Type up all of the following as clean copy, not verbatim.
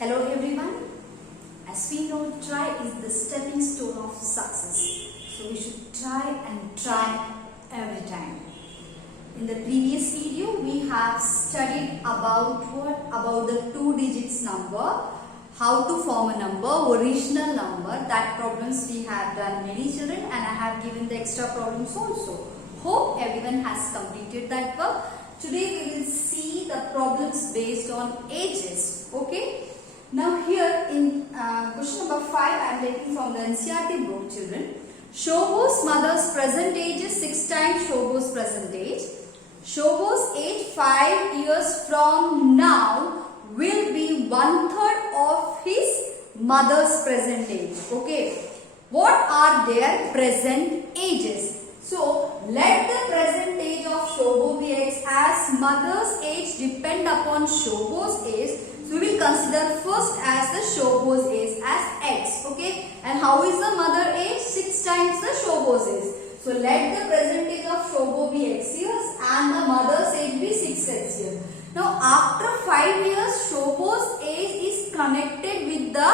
Hello everyone. As we know, try is the stepping stone of success. So we should try every time. In the previous video, we have studied about what? About the two digits number, how to form a number, original number. That problems we have done many children, and I have given the extra problems also. Hope everyone has completed that work. Today we will see the problems based on ages. Okay. Now here in question number 5, I am taking from the NCERT book, children. Shobo's mother's present age is 6 times Shobo's present age. Shobo's age 5 years from now will be 1/3 of his mother's present age. Okay. What are their present ages? So let the present age of Shobo be x, as mother's age depend upon Shobo's age. So we will consider first as the Shobo's age as x. Okay. And how is the mother age? 6 times the Shobo's age. So let the present age of Shobo be x years and the mother's age be 6x years. Now after 5 years, Shobo's age is connected with the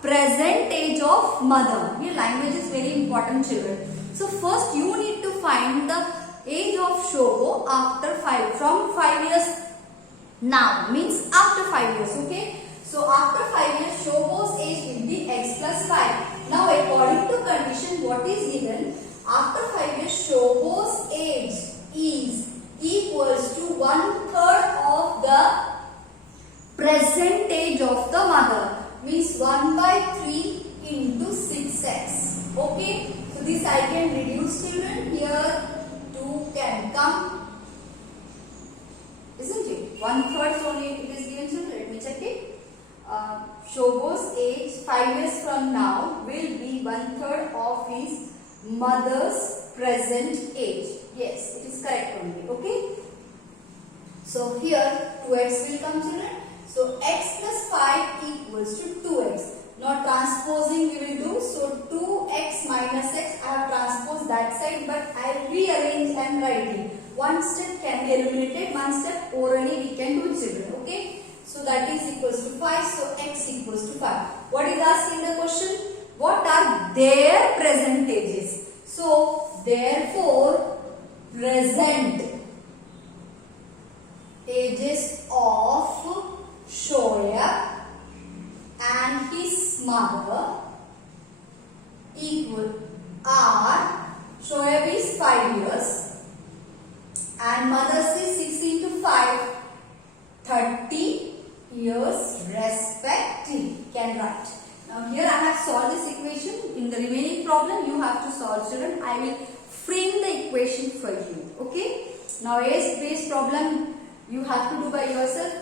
present age of mother. Your language is very important, children. So first you need to find the age of Shobo after 5, from 5 years now, means after 5 years. Okay. So after 5 years, Shobo's age will be x plus 5. Now according to condition, what is given? After 5 years, Shobo's age is equals to 1/3 of the present age of the mother, means 1/3 into 6x. Okay. So this I can reduce, children. Here 2 can come. Isn't it? 1/3 only it is given, children. Let me check it. Shobo's age 5 years from now will be 1/3 of his mother's present age. Yes, it is correct only. Okay. So here 2x will come, children. So x plus 5 equals to 2x. Now transposing we will do. So 2x minus x, I have transposed that side, but I rearrange and write it. One step can be eliminated, one step orally we can do, children. Okay. So that is equals to 5. So x equals to 5. What is asked in the question? What are their present ages? So therefore present ages of Shoaib and his mother equal are, Shoaib is 5 years and mother's is 6 into 5, 30 years respectively. Can write. Now here I have solved this equation. In the remaining problem you have to solve, children. I will frame the equation for you. Okay. Now age based problem you have to do by yourself.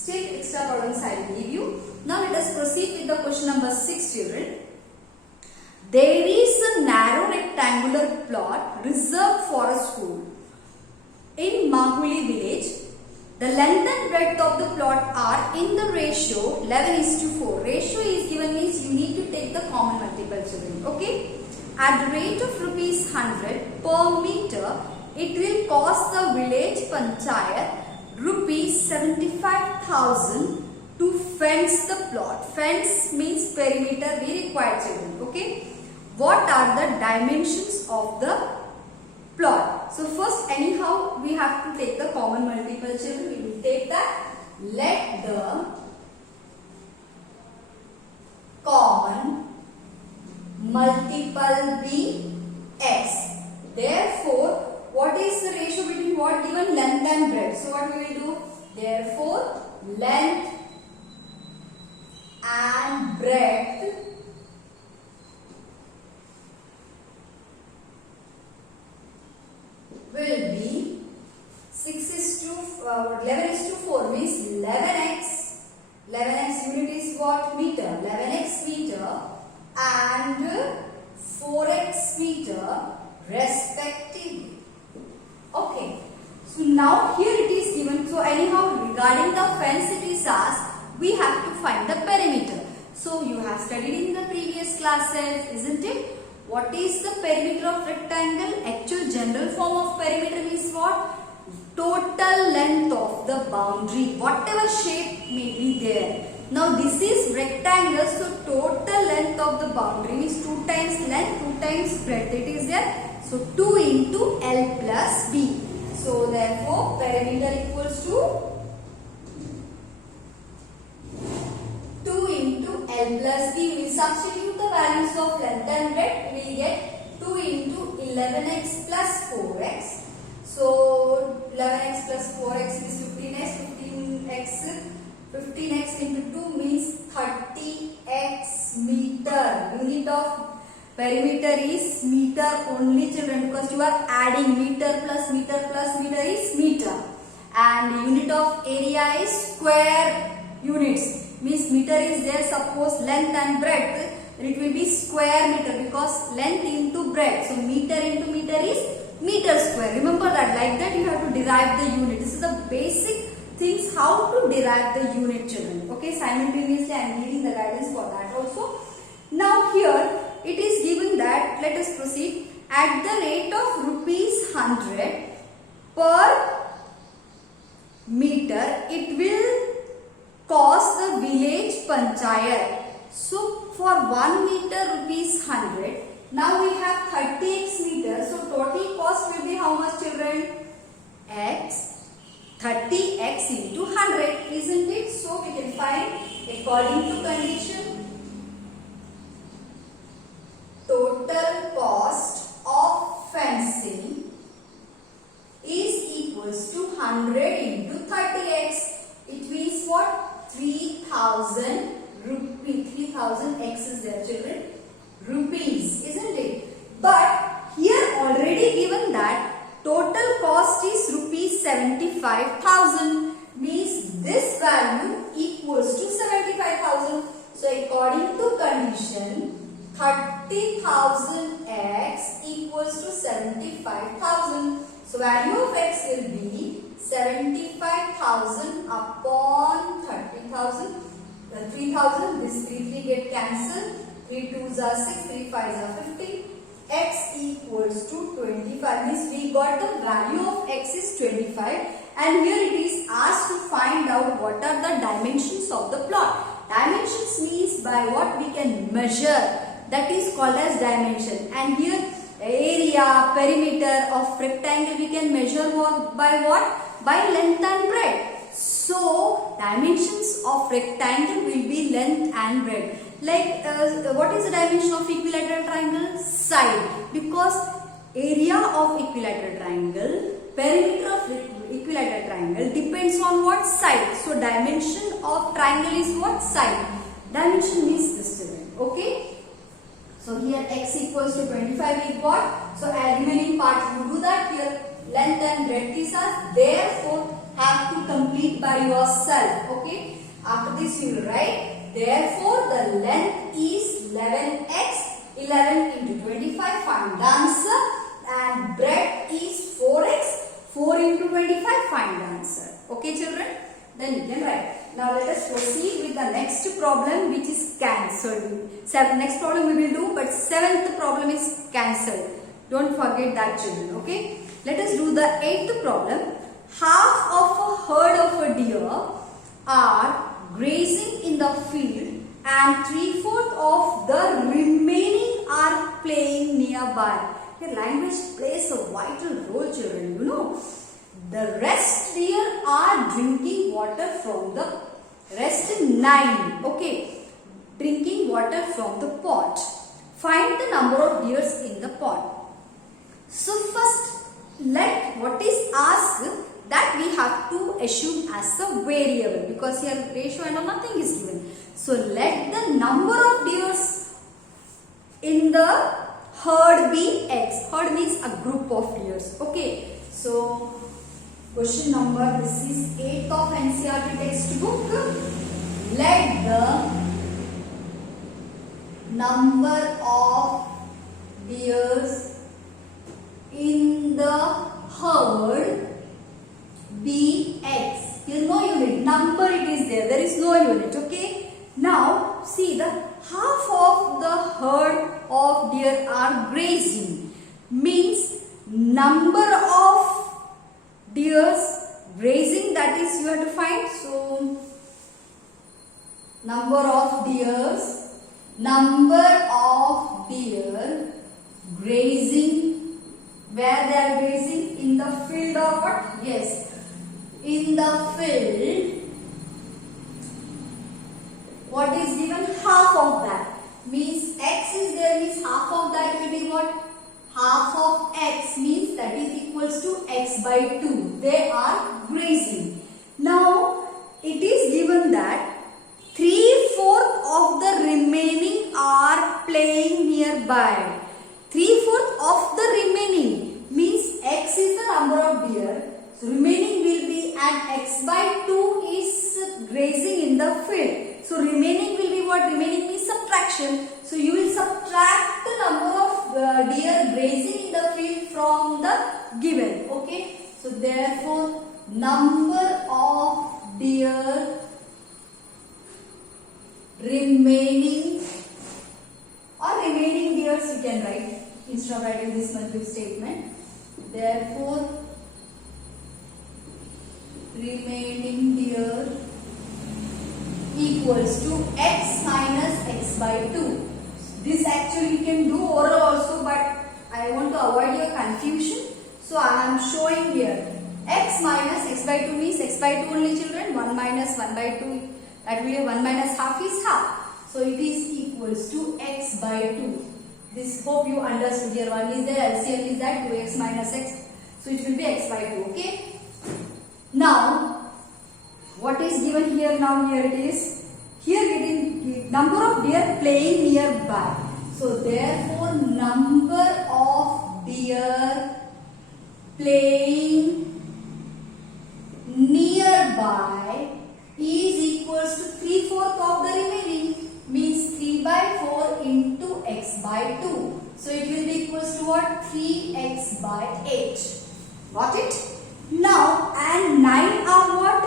Still extra problems I will give you. Now let us proceed with the question number 6, children. There is a narrow rectangular plot reserved for a school in Mahuli village. The length and breadth of the plot are in the ratio 11:4. Ratio is given, means you need to take the common multiple, children. Okay. At the rate of rupees 100 per meter, it will cost the village panchayat rupees 75,000 to fence the plot. Fence means perimeter we require, children. Okay. What are the dimensions of the plot? So first anyhow we have to take the common multiple, children. We will take that. Let the common multiple be x. Therefore what is the ratio between what given? Length and breadth. So what we will do? Therefore length and breadth will be 11:4, means 11x. 11x unit is what? Meter. 11x meter and 4x meter respectively. Okay. So now here it is given. So anyhow regarding the fence it is asked, we have to find the perimeter. So you have studied in the previous classes, isn't it? What is the perimeter of rectangle? Actual general form of perimeter is what? Total length of the boundary, whatever shape may be there. Now this is rectangle, so total length of the boundary is 2 times length, 2 times breadth. It is there. So 2 into L plus B. So therefore perimeter equals to 2 into L plus B. We will substitute the values of length and breadth. We will get 2 into 11x plus 4x. So 11x plus 4x is 15x. 15x into 2 means 30x meter. Unit of perimeter is meter only, children, because you are adding meter plus meter is meter. And unit of area is square units. Means meter is there, suppose length and breadth, it will be square meter because length into breadth. So meter into meter is meter square. Remember that, like that you have to derive the unit. This is the basic things how to derive the unit, children. Okay, simultaneously I am giving the guidance for that also. Now here it is given that, let us proceed, at the rate of rupees 100 per meter, it will cost the village panchayat. So for 1 meter rupees 100. Now we have 30x meter. So total cost will be how much, children? X. 30x into 100, isn't it? So we can find according to condition total cost of fencing is equals to 100 into 30x. It means what? 3000 rupees. 3000 x is there, children. Rupees, isn't it? But here already given that total cost is rupees 75,000, means this value equals to 75,000. So according to condition, 30,000 x equals to 75,000. So value of x will be 75,000 upon 30,000. 3,000, this 3 get cancelled. 3 2s are 6, 3 5s are 50. X equals to 25, means we got the value of x is 25, and here it is asked to find out what are the dimensions of the plot. Dimensions means by what we can measure, that is called as dimension. And here area, perimeter of rectangle we can measure by what? By length and breadth. So dimensions of rectangle will be length and breadth. Like what is the dimension of equilateral triangle? Side. Because area of equilateral triangle, perimeter of equilateral triangle depends on what? Side. So dimension of triangle is what? Side. Dimension means this, children. Okay. So here x equals to 25 we got. So remaining part you do that. Here length and breadth is us. Therefore have to complete by yourself. Okay. After this you will write. Therefore, the length is 11x, 11 into 25, find the answer, and breadth is 4x, 4 into 25, find the answer. Okay, children? Then you can write. Now, let us proceed with the next problem, which is cancelled. Next problem we will do, but 7th problem is cancelled. Don't forget that, children. Okay? Let us do the 8th problem. Half of a herd of a deer are grazing in the field and 3/4 of the remaining are playing nearby. Your language plays a vital role, children, you know. The rest deer are drinking water from the rest 9. Okay, drinking water from the pot. Find the number of deers in the pot. So first, let what is asked, that we have to assume as a variable, because here ratio and nothing is given. So let the number of deers in the herd be x. Herd means a group of deers. Okay. So question number, this is 8th of NCERT textbook. Let the number of deers in the herd be x. Here no unit, number it is there is no unit. Okay. Now see, the half of the herd of deer are grazing, means number of deers grazing, that is you have to find. So number of deer grazing. Where they are grazing? In the field or what? Yes, in the field. What is given? Half of that. Means x is there, means half of that will be what? Half of x means that is equals to x by 2. They are grazing. Now it is given that 3/4 of the remaining are playing nearby. 3/4 of the remaining means x is the number of deer. So remaining will be, and x by 2 is grazing in the field. So remaining will be what? Remaining means subtraction. So you will subtract the number of deer grazing in the field from the given. Okay. So therefore number of deer remaining, or remaining deers you can write instead of writing this multiple statement. Therefore remaining deer equals to x minus x by 2. This actually you can do oral also, but I want to avoid your confusion. So I am showing here x minus x by 2 means x by 2 only, children. 1 minus 1 by 2, that will be 1 minus half is half. So it is equals to x by 2. This hope you understood. Here 1 is there, LCM is that 2x minus x. So it will be x by 2. Okay. Now what is given here? Now here it is. Here it is number of deer playing nearby. So therefore number of deer playing nearby is equals to 3/4 of the remaining, means 3 by 4 into x by 2. So it will be equals to what? 3x by 8. Got it? Now and 9 are what?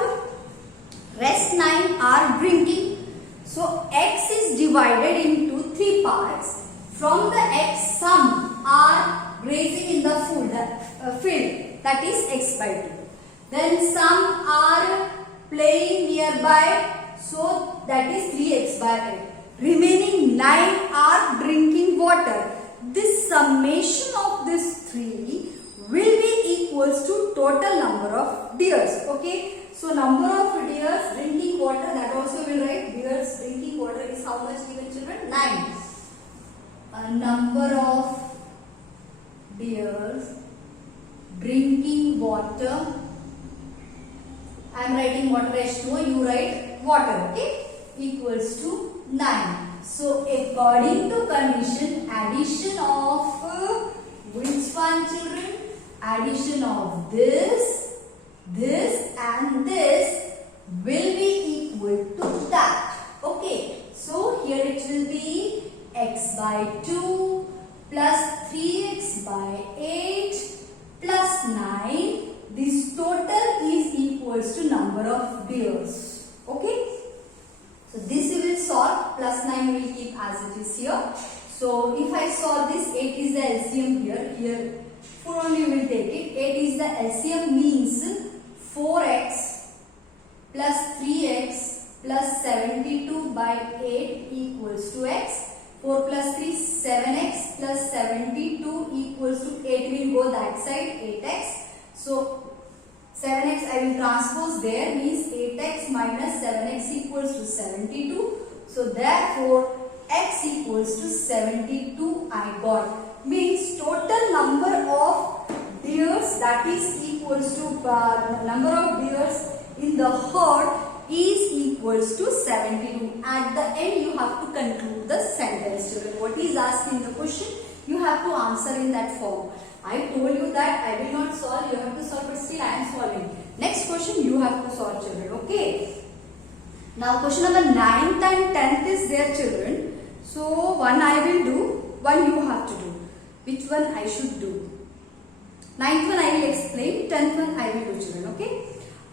Rest 9 are drinking. So x is divided into 3 parts. From the x, some are grazing in the field, that is x by 2. Then some are playing nearby, so that is 3x by 8. Remaining 9 are drinking water. This summation of these 3 will be equals to total number of deers. Okay. So number of deers drinking water, that also will write. Deers drinking water is how much given, children? 9. Number of deers drinking water. I am writing water H2O, you write water. Okay. Equals to 9. So according to condition, addition of which one, children? Addition of this and this will be equal to that. Okay. So here it will be x by 2 plus 3x by 8 plus 9. This total is equals to number of deers. Okay. So this we will solve. Plus 9 we will keep as it is here. So if I solve this, 8 is the LCM here. Here 4 only we will take it. 8 is the LCM, means 4x plus 3x plus 72 by 8 equals to x. 4 plus 3, 7x plus 72 equals to 8 will go that side, 8x. So 7x I will transpose there, means 8x minus 7x equals to 72. So therefore x equals to 72 I got. Means total number of deers, that is equals to number of deers in the herd is equals to 72. At the end you have to conclude the sentence, children. What is asked in the question, you have to answer in that form. I told you that I will not solve, you have to solve, but still I am solving. Next question you have to solve, children. Okay. Now question number 9th and 10th is there, children. So one I will do, one you have to do. Which one I should do? 9th one I will explain, 10th one I will do, children. Okay.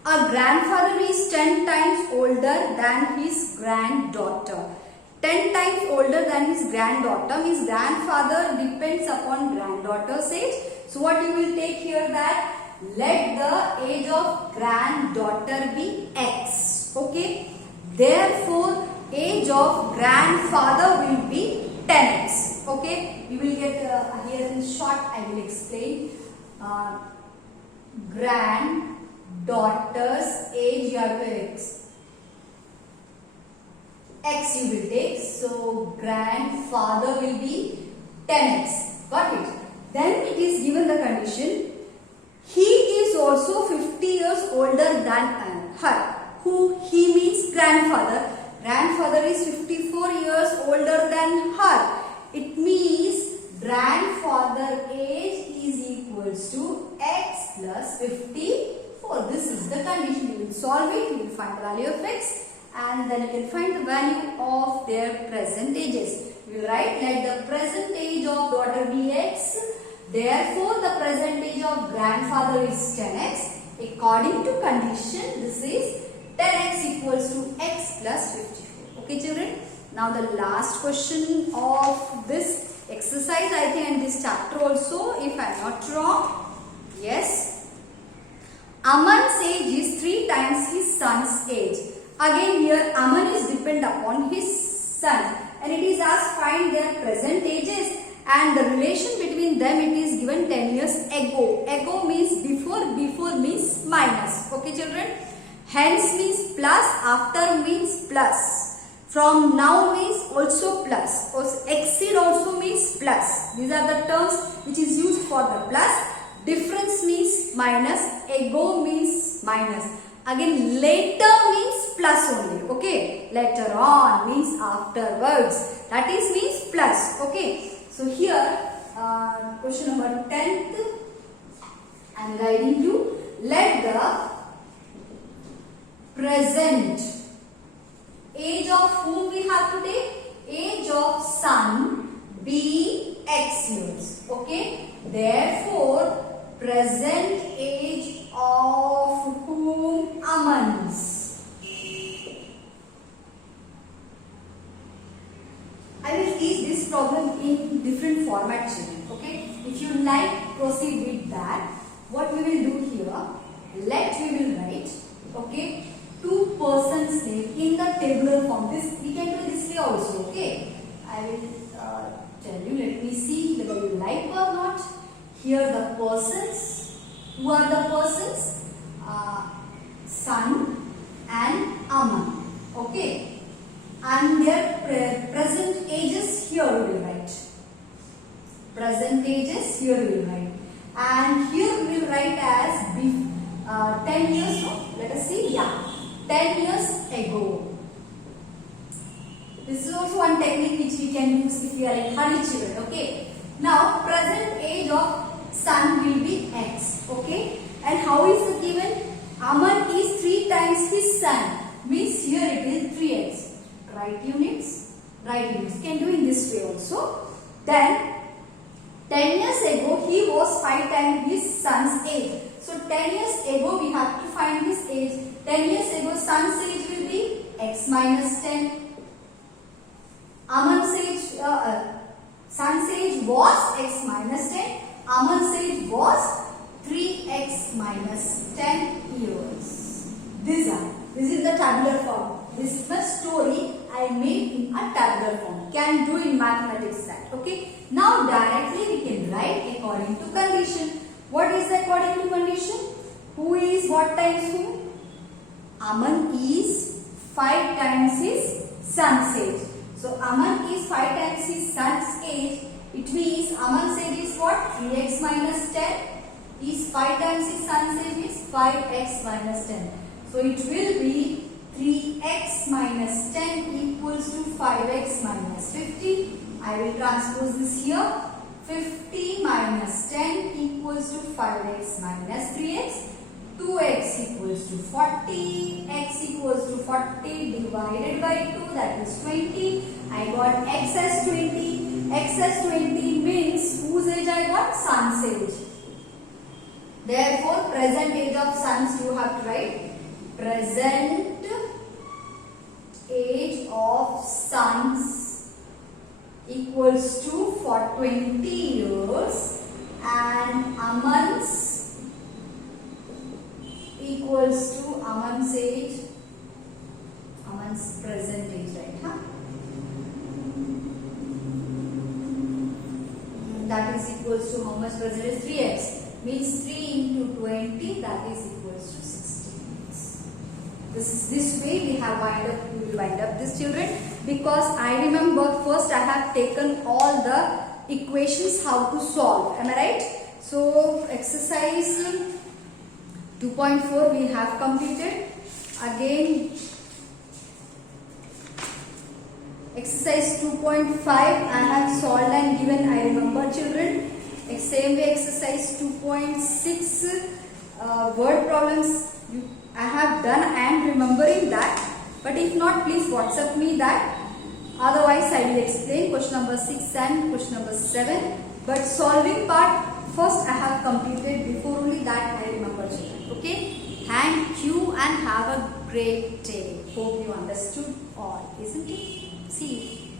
A grandfather is 10 times older than his granddaughter. 10 times older than his granddaughter means grandfather depends upon granddaughter's age. So what you will take here, that let the age of granddaughter be x. Okay. Therefore age of grandfather will be 10x. Okay, you will get here in short. I will explain. Granddaughter's age, you have to x you will take. So grandfather will be 10x. Got it? Then it is given the condition. He is also 50 years older than her. Who? He means grandfather. Grandfather is 54 years older than her. It means grandfather age is equals to x plus 54. This is the condition. You will solve it. You will find the value of x and then you will find the value of their present ages. You will write, let the present age of daughter be x. Therefore, the present age of grandfather is 10x. According to condition, this is 10x equals to x plus 54. Okay, children. Now, the last question of this exercise, I think, and this chapter also, if I am not wrong. Yes. Aman's age is 3 times his son's age. Again, here Aman is depend upon his son, and it is asked find their present ages. And the relation between them, it is given 10 years ago. Ago means before, before means minus. Okay, children. Hence means plus, after means plus. From now means also plus. Exceed also means plus. These are the terms which is used for the plus. Difference means minus. Ago means minus. Again, later means plus only. Okay. Later on means afterwards. That is means plus. Okay. So here, question number 10th, I am guiding you. Let the present age of whom we have to take? Age of son be x years. Okay. Therefore, present age of whom? Aman's. I will teach this problem in different format, children. Okay. If you like, proceed with that. What we will do here? Let we will write. Okay. 2 persons name in the tabular form. This we can do this way also. Okay. I will tell you. Let me see whether you like or not. Here the persons. Who are the persons? Son and Aman. Okay. And their present ages here we will write. Present ages here we will write. And here we will write as 10 years. No? Let us see. Yeah. 10 years ago. This is also one technique which we can use if we are in hurry, children. Okay. Now, present age of son will be x. Okay. And how is it given? Aman is 3 times his son. Means here it is 3x. Right units. Right units. Can do in this way also. Then, 10 years ago, he was 5 times his son's age. So, 10 years ago, we have to find his age. 10 years ago, son's age will be x minus 10. Aman's age, son's age was x minus 10. Aman's age was 3x minus 10 years. This is the tabular form. This is the story I made in a tabular form. Can do in mathematics that. Okay. Now directly we can write according to condition. What is according to condition? Who is what times who? Aman is 5 times his son's age. So Aman is 5 times his son's age. It means Aman's age is what? 3x minus 10 is 5 times his son's age is 5x minus 10. So it will be 3x minus 10 equals to 5x minus 50. I will transpose this here. 50 minus 10 equals to 5x minus 3x. 2x equals to 40. X equals to 40 divided by 2, that is 20. I got x as 20. X as 20 means whose age I got? Son's age. Therefore, present age of sons you have to write. Present age of sons equals to for 20 years and Aman's equals to Aman's age Aman's present age, right? Huh? That is equals to how much present is 3x. Means 3 into 20, that is equals to 60 minutes. This way we will wind up this, children, because I remember first I have taken all the equations how to solve. Am I right? So exercise 2.4 we have completed. Again exercise 2.5 I have solved and given. I remember, children. Same way exercise 2.6 word problems I have done. I am remembering that, but if not, please WhatsApp me that. Otherwise I will explain question number 6 and question number 7. But solving part first I have completed, before only that I remember, children. Okay, thank you and have a great day. Hope you understood all, isn't it? See you.